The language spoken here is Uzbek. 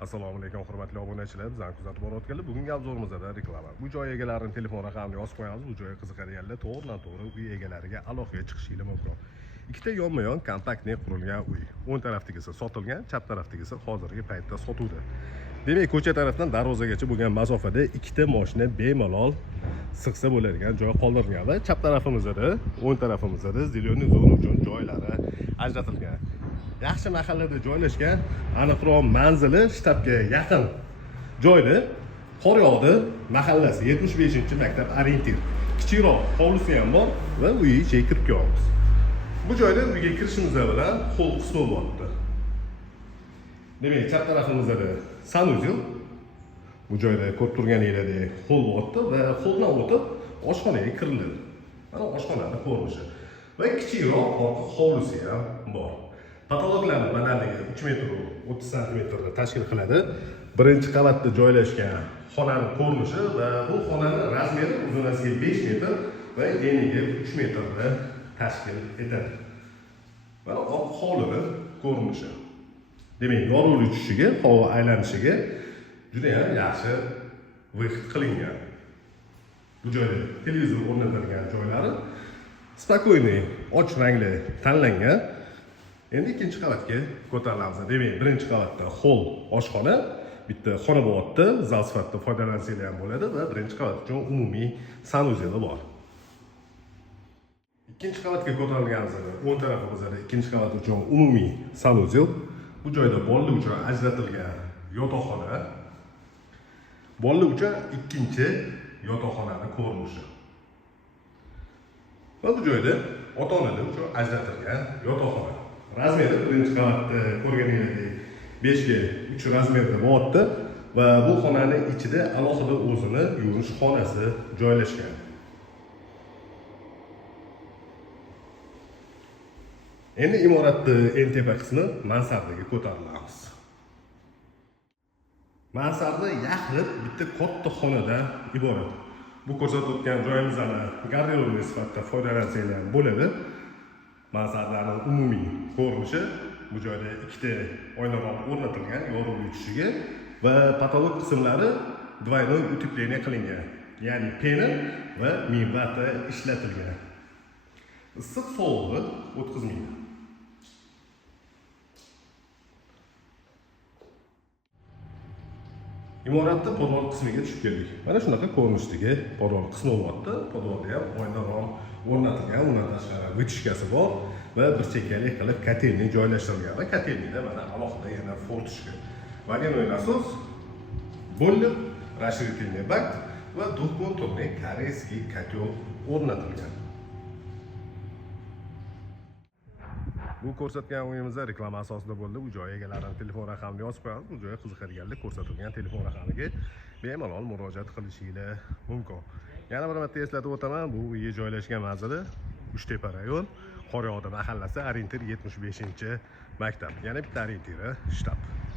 Assalomu alaykum hurmatli obunachilar, bizani kuzatib borayotganlar. Bugungi obzorimizda reklama. Bu joy egalarining telefon raqamini yozib qo'yamiz. Bu joyga qiziqadiganlar to'g'ridan-to'g'ri uy egalariga alohida chiqishingiz mumkin. Ikkita yonma-yon kompaktli qurilgan uy. O'ng tarafdagisi sotilgan, chap tarafdagisi hozirgi paytda sotuvda. Demak, ko'cha tarafdan darvozagacha bo'lgan masofada ikkita mashina bemalol sig'sa bo'ladigan joy qoldirilgan va chap tarafimizda, o'ng tarafimizda zelyoniy zona uchun joylari ajratilgan. Yaxshi mahallada joylashgan, aniqroq manzili shtabga yaqin joyda qor yog'di mahallasi 75-maktab orientir. Kichikroq hovlisi ham bor va uy ichiga kirib kelamiz. Bu joyda uyga kirishimiz bilan xo'l qismi bo'lyapti. Demak, chap tarafimizda sanuzel. Bu joyda ko'rib turganingizdek xo'l bo'lyapti va xo'ldan o'tib oshxonaga kiriladi. Mana oshxonaning ko'rinishi va kichikroq orqa hovlisi ham bor. Patologlarning balandligi 3 metr 30 santimetrni tashkil qiladi. Birinchi qavatda joylashgan xonaning ko'rinishi va bu xonaning razmeri uzunasiga 5 metr va eniga 3 metrni tashkil etadi. Va orqa hovlining ko'rinishi. Demak, yorug'lik tushishiga, havo aylanishiga juda ham yaxshi vaqt qilingan. Bu joyda televizor o'rnatilgan joylari spokойный, och rangli tanlangan. Endi ikkinchi qavatga ko'tarilamiz. Demak, birinchi qavatda hol oshxona, bitta xona bo'lyapti, zal sifatida foydalansanglar ham bo'ladi va birinchi qavat uchun umumiy sanuzeli bor. Ikkinchi qavatga ko'tarilganimizda o'ng tarafimizda ikkinchi qavat uchun umumiy sanuzel. Bu joyda bolalar uchun ajratilgan yotoqxona. Bolalar uchun ikkinchi yotoqxonaning ko'rinishi. Va bu joyda ota-onalar uchun ajratilgan yotoqxona. Razmeri birinchi qavatda ko'rganingizdek 5 ga 3 razmerda bo'lyapti va bu xonaning ichida alohida o'zini yuvinish xonasi joylashgan. Endi imoratning eng tepa qismi mansardaga ko'tarilamiz. Mansarda yaxlit bitta katta xonadan iborat. Bu ko'rsatayotgan joyimizdan garderobli sifatida foydalansanglar bo'ladi. Mansardaning umumiy ko'rinishi, bu joyda ikkita oynaroq o'rnatilgan yorug'lik tushishiga va patolog qismlari двойной утепление qilingan. Ya'ni pena va minvata ishlatilgan. Issiq sovuqni o'tkazmaydi. Imoratning podval qismiga tushib keldik. Mana shunaqa ko'rinishdagi podval qismi bo'lyapti. Podvalda ham oynaroq o'rnatilgan, undan tashqari vытяжкасы bor va bir chekkalik qilib kotelni joylashtirilgan va kotelnida mana alohida yana fortishka. Водяной насос, boiler, расширительный бак va двухконтурный koreyskiy котел o'rnatilgan. Bu ko'rsatgan o'yinimizda reklama asosida bo'ldi. Bu joy egalarining telefon raqamini yozib qo'yamiz. Bu joyga qiziqadiganlar ko'rsatilgan telefon raqamiga bemalol murojaat qilishingiz mumkin. Yana bir marta eslatib o'taman, bu uyga joylashgan manzili Uchtepa rayon, Qoryog'da mahallasi, orientir 75-maktab. Yana bitta orientiri shtab.